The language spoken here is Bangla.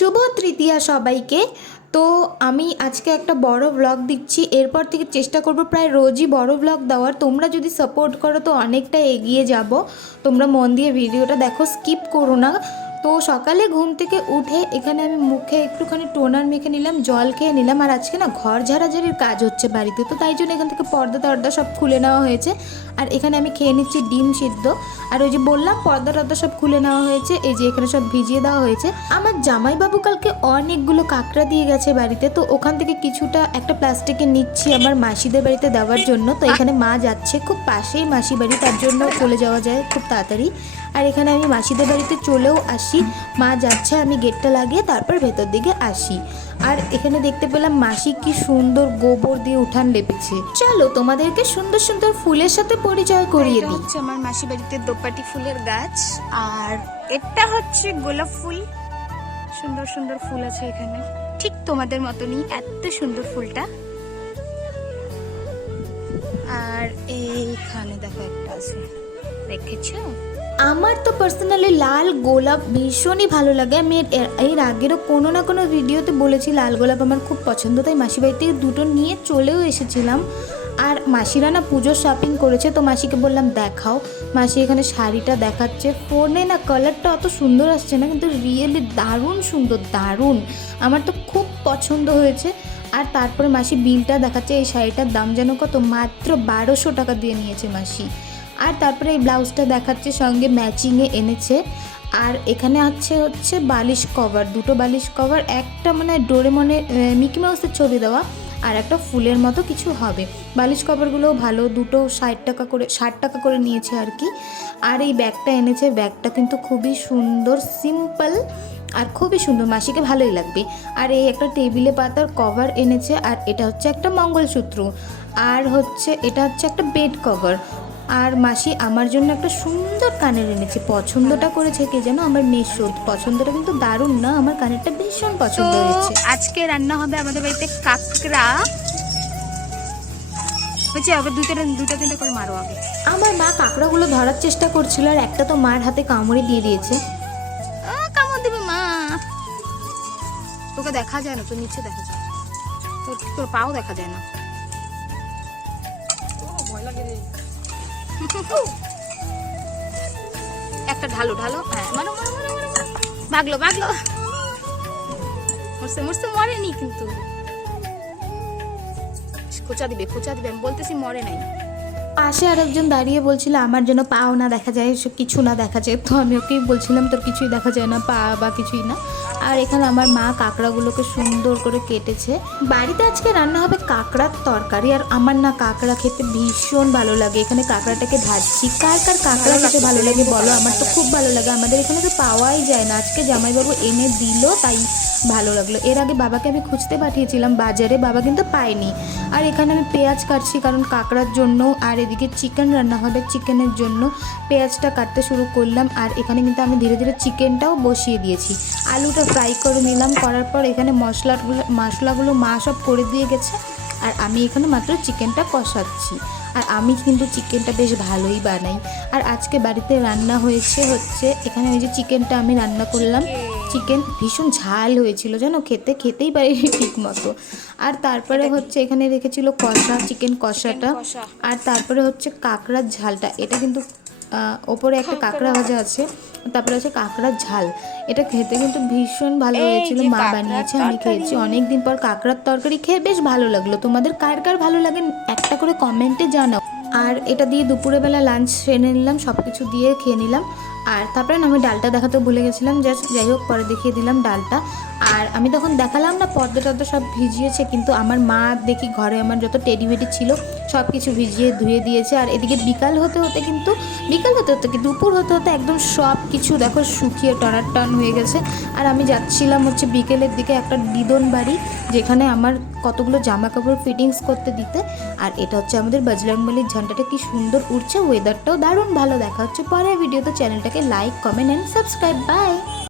শুভ তৃতীয়া সবাইকে। তো আমি আজকে একটা বড় ব্লগ দিচ্ছি। এরপর থেকে চেষ্টা করব প্রায় রোজই বড় ব্লগ দেওয়ার। তোমরা যদি সাপোর্ট করো তো অনেকটা এগিয়ে যাব। তোমরা মন দিয়ে ভিডিওটা দেখো স্কিপ করো না। তো সকালে ঘুম থেকে উঠে এখানে আমি মুখে একটুখানি টোনার মেখে নিলাম, জল খেয়ে নিলাম। আর আজকে না ঘর ঝাড়াঝাড়ির কাজ হচ্ছে বাড়িতে। তো তাই জন্য এখান থেকে পর্দা টর্দা সব খুলে নেওয়া হয়েছে। আর এখানে আমি খেয়ে নিচ্ছি ডিম সিদ্ধ। আর ওই যে বললাম, পর্দা টর্দা সব খুলে নেওয়া হয়েছে। এই যে এখানে সব ভিজিয়ে দেওয়া হয়েছে। আমার জামাইবাবু কালকে অনেকগুলো কাঁকড়া দিয়ে গেছে বাড়িতে। তো ওখান থেকে কিছুটা একটা প্লাস্টিকে নিচ্ছি আমার মাসিদের বাড়িতে দেওয়ার জন্য। তো এখানে মা যাচ্ছে, খুব পাশেই মাসি বাড়ি। তার জন্য চলে যাওয়া যায় খুব তাড়াতাড়ি। আর এখানে আমি মাসিদের বাড়িতে চলেও আসি। মা যাচ্ছে আমি গেটটা লাগিয়ে তারপর ভেতর দিকে আসি। আর এখানে দেখতে পেলাম মাসি কি সুন্দর গোবর দিয়ে উঠান লেপেছে। চলো তোমাদেরকে সুন্দর সুন্দর ফুলের সাথে পরিচয় করিয়ে দিই। হচ্ছে আমার মাসি বাড়িতে দোপাটি ফুলের গাছ। আর এটা হচ্ছে গোলাপ ফুল। সুন্দর সুন্দর ফুল আছে এখানে। ঠিক তোমাদের মতনই এত সুন্দর ফুলটা। আর এইখানে দেখো একটা আছে। দেখেছ? আমার তো পার্সোনালি লাল গোলাপ ভীষণই ভালো লাগে। আমি এর- আগেরও কোনো না কোনো ভিডিওতে বলেছি লাল গোলাপ আমার খুব পছন্দ, তাই মাসি বাড়ি থেকে দুটো নিয়ে চলেও এসেছিলাম। আর মাসিরা না পুজোর শপিং করেছে, তো মাসিকে বললাম, দেখাও। মাসি এখানে শাড়িটা দেখাচ্ছে ফোনে না কালারটা অত সুন্দর আসছে না, কিন্তু রিয়েলি দারুণ সুন্দর, দারুণ। আমার তো খুব পছন্দ হয়েছে। আর তারপরে মাসি বিলটা দেখাচ্ছে, এই শাড়িটার দাম যেন কত, মাত্র বারোশো টাকা দিয়ে নিয়েছে মাসি। আর তারপরে এই ব্লাউজটা দেখাচ্ছে, সঙ্গে ম্যাচিংয়ে এনেছে। আর এখানে আছে হচ্ছে বালিশ কভার, দুটো বালিশ কভার, একটা মানে ডোরেমনে মিকি মাউসের ছবি দেওয়া, আর একটা ফুলের মতো কিছু হবে। বালিশ কভারগুলোও ভালো, দুটো ষাট টাকা করে, ষাট টাকা করে নিয়েছে আর কি। আর এই ব্যাগটা এনেছে, ব্যাগটা কিন্তু খুবই সুন্দর, সিম্পল আর খুবই সুন্দর, মাসিকে ভালোই লাগবে। আর এই একটা টেবিলে পাতার কভার এনেছে, আর এটা হচ্ছে একটা মঙ্গলসূত্র। আর হচ্ছে, এটা হচ্ছে একটা বেড কভার। আর মাসি আমার জন্য একটা সুন্দর কানের এনেছে। পছন্দটা করেছে কে যেন? আমার মেশোদ পছন্দটা কিন্তু দারুণ না আমার কানেরটা ভীষণ পছন্দ হয়েছে। আজকে রান্না হবে আমাদের বাড়িতে কাঁকড়া। হচ্ছে আবার দুটো দুটো তিনটে করে মারো আগে। আমার মা কাঁকড়াগুলো ধরার চেষ্টা করছিল আর একটা তো মার হাতে কামড়ে দিয়ে দিয়েছে। কামড় দেবে মা। তোকে দেখা যায় না তোর নিচে দেখা যায়। তোর তোর পাও দেখা যায় না। একটা ঢালো ঢালো? হ্যাঁ মারো মারো মারো। ভাগলো ভাগলো। মরছে মরছে, মরেনি কিন্তু। খোঁচা দিবে খোঁচা দিবে, আমি বলতেছি মরে নাই। পাশে আরেকজন দাঁড়িয়ে বলছিল, আমার যেন পাও না দেখা যায় কিছু না দেখা যায়। তো আমি ওকেই বলছিলাম, তোর কিছুই দেখা যায় না, পা বা কিছুই না। আর এখানে আমার মা কাঁকড়াগুলোকে সুন্দর করে কেটেছে। বাড়িতে আজকে রান্না হবে কাঁকড়ার তরকারি, আর আমার না কাঁকড়া খেতে ভীষণ ভালো লাগে। এখানে কাঁকড়াটাকে ভাজছি। কার কার কাঁকড়া খেতে ভালো লাগে বলো? আমার তো খুব ভালো লাগে। আমাদের এখানে তো পাওয়াই যায় না। আজকে জামাইবাবু এনে দিল, তাই ভালো লাগল। এর আগে বাবাকে আমি খুঁজতে পাঠিয়েছিলাম বাজারে, বাবা কিন্তু পায়নি। আর এখানে আমি পেঁয়াজ কাটছি কারণ কাঁকড়ার জন্য আর এদিকে চিকেন রান্না হবে চিকেনের জন্য। পেঁয়াজটা কাটতে শুরু করলাম আর এখানে কিন্তু আমি ধীরে ধীরে চিকেনটাও বসিয়ে দিয়েছি। আলুটা ফ্রাই করে নিলাম, করার পর এখানে মশলাগুলো মশলাগুলো মা সব করে দিয়ে গেছে। আর আমি এখানে মাত্র চিকেনটা কষাচ্ছি। আর আমি কিন্তু চিকেনটা বেশ ভালোই বানাই। আর আজকে বাড়িতে রান্না হয়েছে হচ্ছে, এখানে ওই যে চিকেনটা আমি রান্না করলাম। চিকেন ভীষণ ঝাল হয়েছিল যেন খেতে খেতেই পারি ঠিক মতো আর তারপরে হচ্ছে এখানে রেখেছিল কষা চিকেন কষাটা। আর তারপরে হচ্ছে কাঁকড়ার ঝালটা এটা কিন্তু ওপরে একটা কাঁকড়া ভাজা আছে তারপরে আছে কাঁকড়ার ঝাল। এটা খেতে কিন্তু ভীষণ ভালো হয়েছিল মা বানিয়েছে আমি খেয়েছি অনেক দিন পর কাঁকড়ার তরকারি খেয়ে বেশ ভালো লাগল। তোমাদের কার কার ভালো লাগে একটা করে কমেন্টে জানাও। আর এটা দিয়ে দুপুরে বেলা লাঞ্চ সেরে নিলাম সব কিছু দিয়ে খেয়ে নিলাম। আর তারপরে আমি ডালটা দেখাতে ভুলে গেছিলাম জাস্ট যাই হোক, পরে দেখিয়ে দিলাম ডালটা। আর আমি তখন দেখালাম না, পর্দা টর্দা সব ভিজিয়েছে, কিন্তু আমার মা দেখি ঘরে আমার যত টেডি বেডি ছিল, সব কিছু ভিজিয়ে ধুয়ে দিয়েছে। আর এদিকে বিকাল হতে হতে কিন্তু, বিকাল হতে হতে কি, দুপুর হতে হতে একদম সব কিছু দেখো শুকিয়ে টনার টন হয়ে গেছে। আর আমি যাচ্ছিলাম হচ্ছে বিকেলের দিকে একটা দিদন বাড়ি, যেখানে আমার কতগুলো জামা কাপড় ফিটিংস করতে দিতে। আর এটা হচ্ছে আমাদের বজরংবলির ঝান্ডাটা কি সুন্দর উঠছে ওয়েদারটাও দারুণ ভালো। দেখা হচ্ছে পরের ভিডিওতে চ্যানেলটাকে like comment and subscribe bye